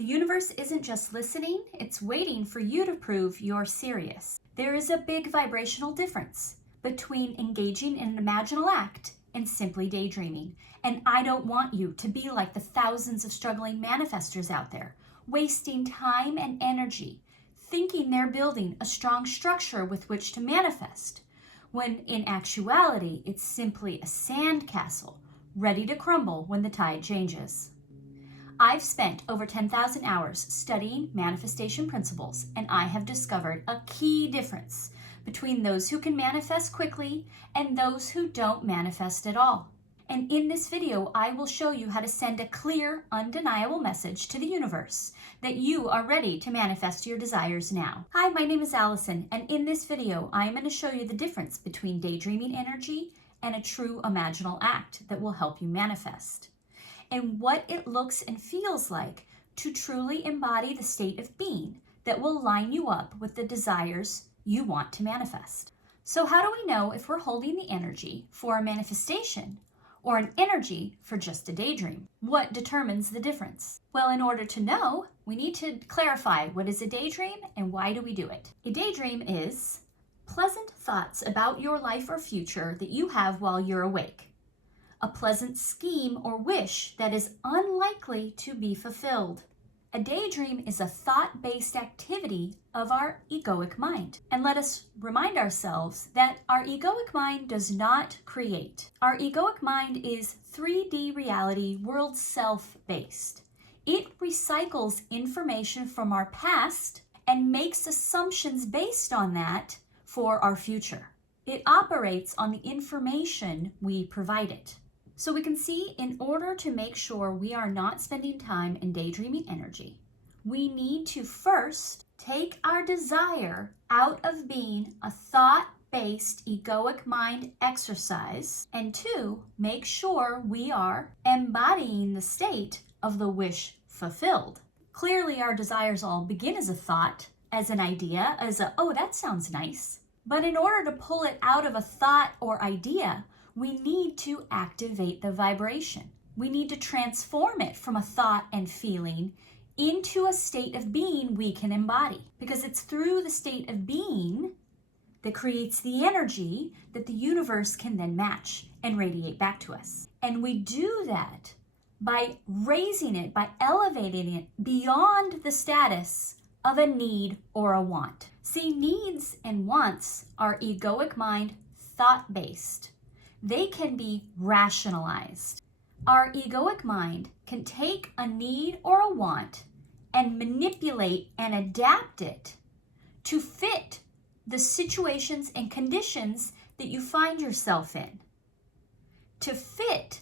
The universe isn't just listening, it's waiting for you to prove you're serious. There is a big vibrational difference between engaging in an imaginal act and simply daydreaming. And I don't want you to be like the thousands of struggling manifestors out there, wasting time and energy thinking they're building a strong structure with which to manifest, when in actuality, it's simply a sandcastle ready to crumble when the tide changes. I've spent over 10,000 hours studying manifestation principles, and I have discovered a key difference between those who can manifest quickly and those who don't manifest at all. And in this video, I will show you how to send a clear, undeniable message to the universe that you are ready to manifest your desires now. Hi, my name is Allison, and in this video, I am going to show you the difference between daydreaming energy and a true imaginal act that will help you manifest, and what it looks and feels like to truly embody the state of being that will line you up with the desires you want to manifest. So how do we know if we're holding the energy for a manifestation or an energy for just a daydream? What determines the difference? Well, in order to know, we need to clarify what is a daydream and why do we do it. A daydream is pleasant thoughts about your life or future that you have while you're awake. A pleasant scheme or wish that is unlikely to be fulfilled. A daydream is a thought-based activity of our egoic mind. And let us remind ourselves that our egoic mind does not create. Our egoic mind is 3D reality, world self-based. It recycles information from our past and makes assumptions based on that for our future. It operates on the information we provide it. So we can see, in order to make sure we are not spending time in daydreaming energy, we need to first take our desire out of being a thought-based egoic mind exercise, and two, make sure we are embodying the state of the wish fulfilled. Clearly, our desires all begin as a thought, as an idea, as a, oh, that sounds nice. But in order to pull it out of a thought or idea, we need to activate the vibration. We need to transform it from a thought and feeling into a state of being we can embody. Because it's through the state of being that creates the energy that the universe can then match and radiate back to us. And we do that by raising it, by elevating it beyond the status of a need or a want. See, needs and wants are egoic mind, thought-based. They can be rationalized. Our egoic mind can take a need or a want and manipulate and adapt it to fit the situations and conditions that you find yourself in, to fit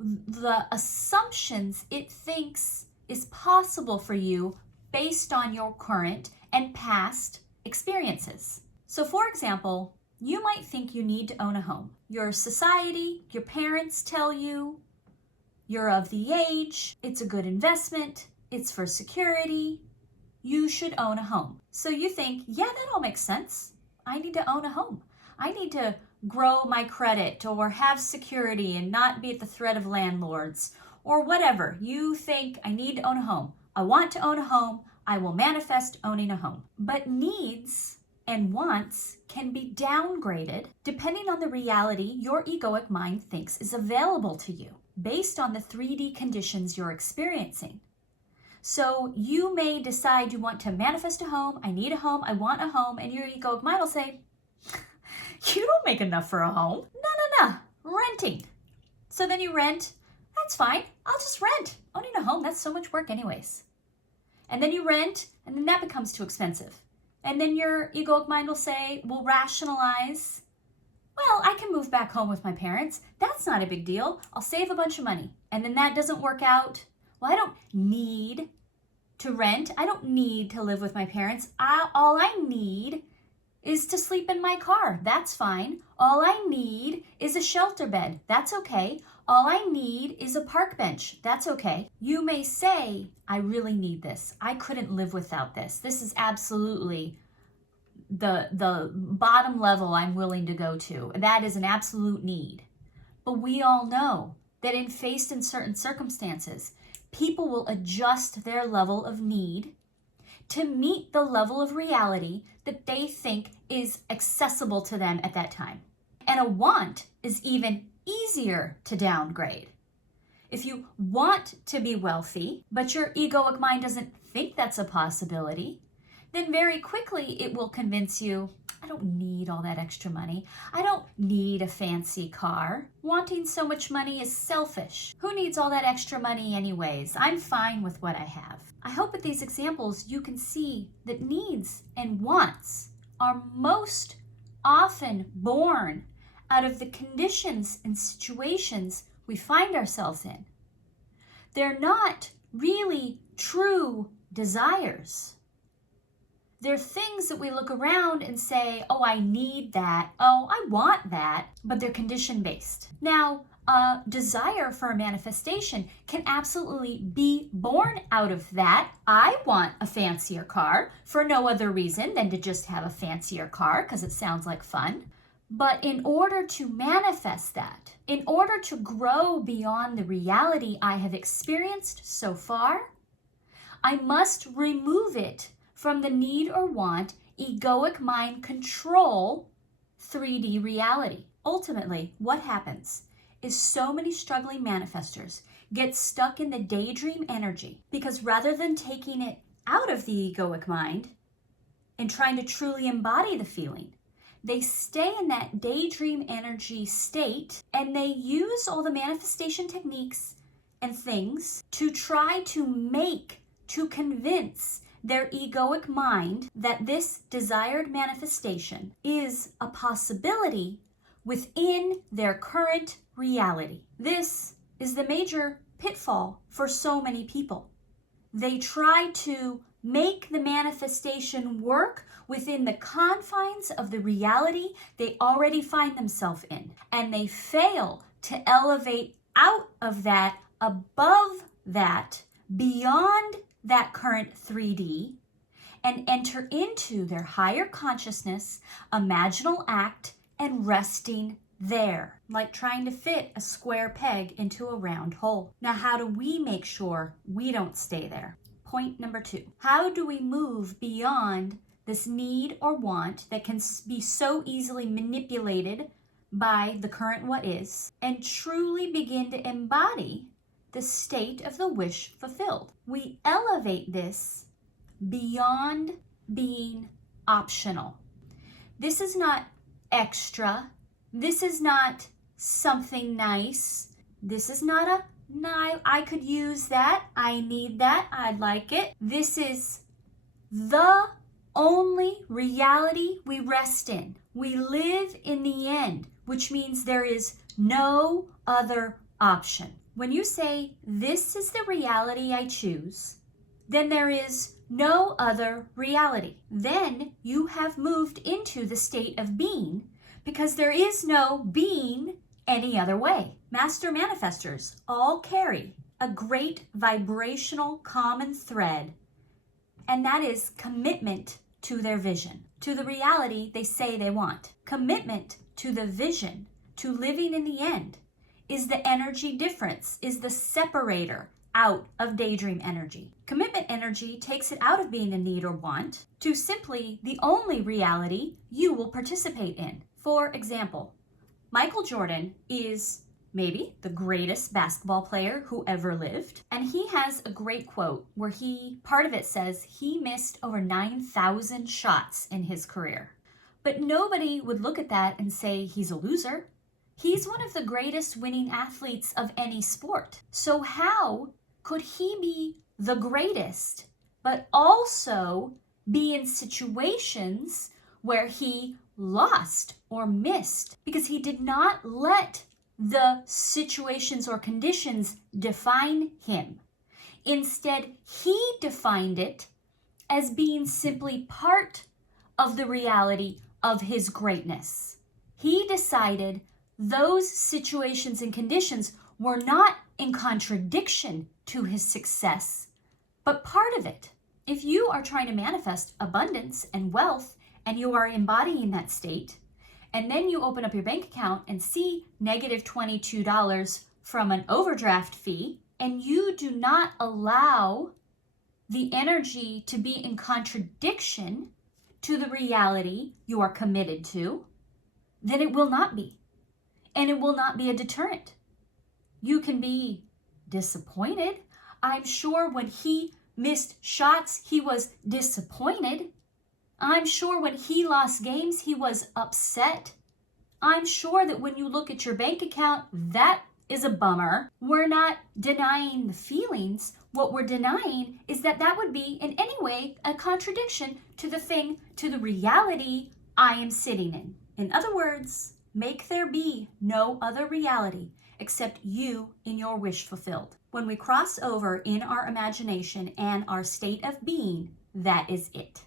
the assumptions it thinks is possible for you based on your current and past experiences. So for example, you might think you need to own a home. Your society, your parents tell you you're of the age, it's a good investment, it's for security, you should own a home. So you think, yeah, that all makes sense. I need to own a home. I need to grow my credit or have security and not be at the threat of landlords or whatever. You think, I need to own a home. I want to own a home. I will manifest owning a home. But needs and wants can be downgraded depending on the reality your egoic mind thinks is available to you based on the 3D conditions you're experiencing. So you may decide you want to manifest a home, I need a home, I want a home, and your egoic mind will say, you don't make enough for a home. No, renting. So then you rent, that's fine, I'll just rent. Owning a home, that's so much work anyways. And then you rent, and then that becomes too expensive. And then your egoic mind will rationalize, well, I can move back home with my parents. That's not a big deal. I'll save a bunch of money. And then that doesn't work out. Well, I don't need to rent. I don't need to live with my parents. All I need is to sleep in my car. That's fine. All I need is a shelter bed. That's okay. All I need is a park bench. That's okay. You may say, I really need this. I couldn't live without this. This is absolutely the bottom level I'm willing to go to. That is an absolute need. But we all know that faced in certain circumstances, people will adjust their level of need to meet the level of reality that they think is accessible to them at that time. And a want is even easier to downgrade. If you want to be wealthy, but your egoic mind doesn't think that's a possibility, then very quickly it will convince you, I don't need all that extra money. I don't need a fancy car. Wanting so much money is selfish. Who needs all that extra money anyways? I'm fine with what I have. I hope with these examples you can see that needs and wants are most often born out of the conditions and situations we find ourselves in. They're not really true desires. They're things that we look around and say, oh, I need that. Oh, I want that. But they're condition-based. Now, a desire for a manifestation can absolutely be born out of that. I want a fancier car for no other reason than to just have a fancier car because it sounds like fun. But in order to manifest that, in order to grow beyond the reality I have experienced so far, I must remove it from the need or want, egoic mind control 3D reality. Ultimately, what happens is so many struggling manifestors get stuck in the daydream energy because rather than taking it out of the egoic mind and trying to truly embody the feeling, they stay in that daydream energy state and they use all the manifestation techniques and things to try to convince their egoic mind that this desired manifestation is a possibility within their current reality. This is the major pitfall for so many people. They try to make the manifestation work within the confines of the reality they already find themselves in, and they fail to elevate out of that, above that, beyond that current 3D, and enter into their higher consciousness, imaginal act, and resting there, like trying to fit a square peg into a round hole. Now, how do we make sure we don't stay there? Point number 2. How do we move beyond this need or want that can be so easily manipulated by the current what is, and truly begin to embody the state of the wish fulfilled? We elevate this beyond being optional. This is not extra. This is not something nice. This is not a, no, I could use that. I need that. I'd like it. This is the only reality we rest in. We live in the end, which means there is no other option. When you say, this is the reality I choose, then there is no other reality. Then you have moved into the state of being because there is no being any other way. Master manifestors all carry a great vibrational common thread, and that is commitment to their vision, to the reality they say they want. Commitment to the vision, to living in the end, is the energy difference, is the separator out of daydream energy. Commitment energy takes it out of being a need or want to simply the only reality you will participate in. For example, Michael Jordan is maybe the greatest basketball player who ever lived. And he has a great quote where part of it says he missed over 9,000 shots in his career. But nobody would look at that and say he's a loser. He's one of the greatest winning athletes of any sport. So how could he be the greatest, but also be in situations where he lost or missed? Because he did not let the situations or conditions define him. Instead, he defined it as being simply part of the reality of his greatness. He decided those situations and conditions were not in contradiction to his success, but part of it. If you are trying to manifest abundance and wealth and you are embodying that state, and then you open up your bank account and see negative $22 from an overdraft fee and you do not allow the energy to be in contradiction to the reality you are committed to, then it will not be. And it will not be a deterrent. You can be disappointed. I'm sure when he missed shots, he was disappointed. I'm sure when he lost games, he was upset. I'm sure that when you look at your bank account, that is a bummer. We're not denying the feelings. What we're denying is that that would be in any way a contradiction to the reality I am sitting in. In other words, make there be no other reality except you in your wish fulfilled. When we cross over in our imagination and our state of being, that is it.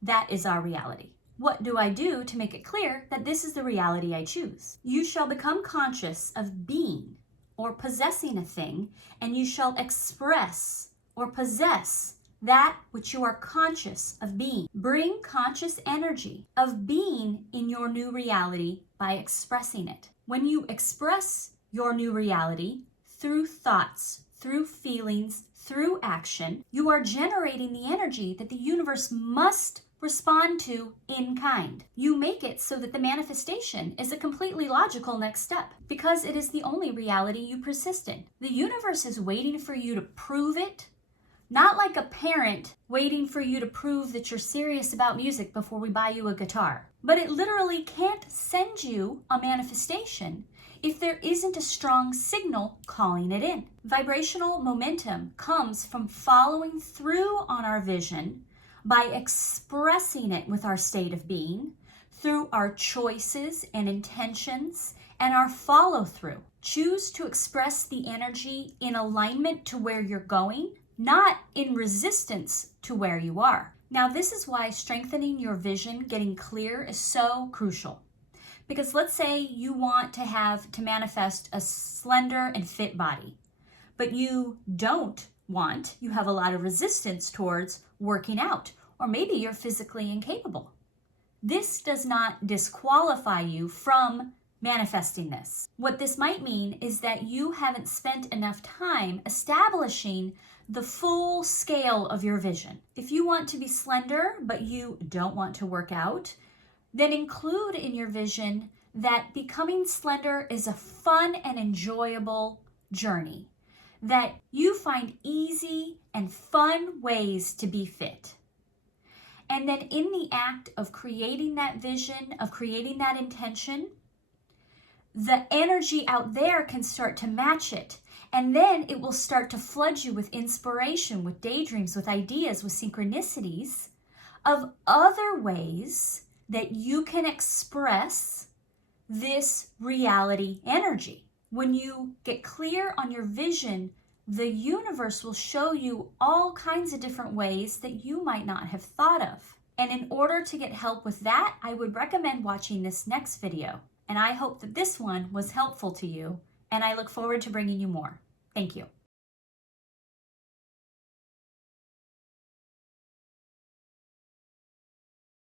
That is our reality. What do I do to make it clear that this is the reality I choose? You shall become conscious of being or possessing a thing, and you shall express or possess that which you are conscious of being. Bring conscious energy of being in your new reality by expressing it. When you express your new reality through thoughts, through feelings, through action, you are generating the energy that the universe must respond to in kind. You make it so that the manifestation is a completely logical next step because it is the only reality you persist in. The universe is waiting for you to prove it, not like a parent waiting for you to prove that you're serious about music before we buy you a guitar. But it literally can't send you a manifestation if there isn't a strong signal calling it in. Vibrational momentum comes from following through on our vision by expressing it with our state of being through our choices and intentions and our follow through. Choose to express the energy in alignment to where you're going, not in resistance to where you are. Now, this is why strengthening your vision, getting clear, is so crucial. Because let's say you want to manifest a slender and fit body, but you have a lot of resistance towards working out, or maybe you're physically incapable. This does not disqualify you from manifesting this. What this might mean is that you haven't spent enough time establishing the full scale of your vision. If you want to be slender, but you don't want to work out, then include in your vision that becoming slender is a fun and enjoyable journey, that you find easy and fun ways to be fit. And then in the act of creating that vision, of creating that intention, the energy out there can start to match it. And then it will start to flood you with inspiration, with daydreams, with ideas, with synchronicities of other ways that you can express this reality energy. When you get clear on your vision, the universe will show you all kinds of different ways that you might not have thought of. And in order to get help with that, I would recommend watching this next video. And I hope that this one was helpful to you, and I look forward to bringing you more. Thank you.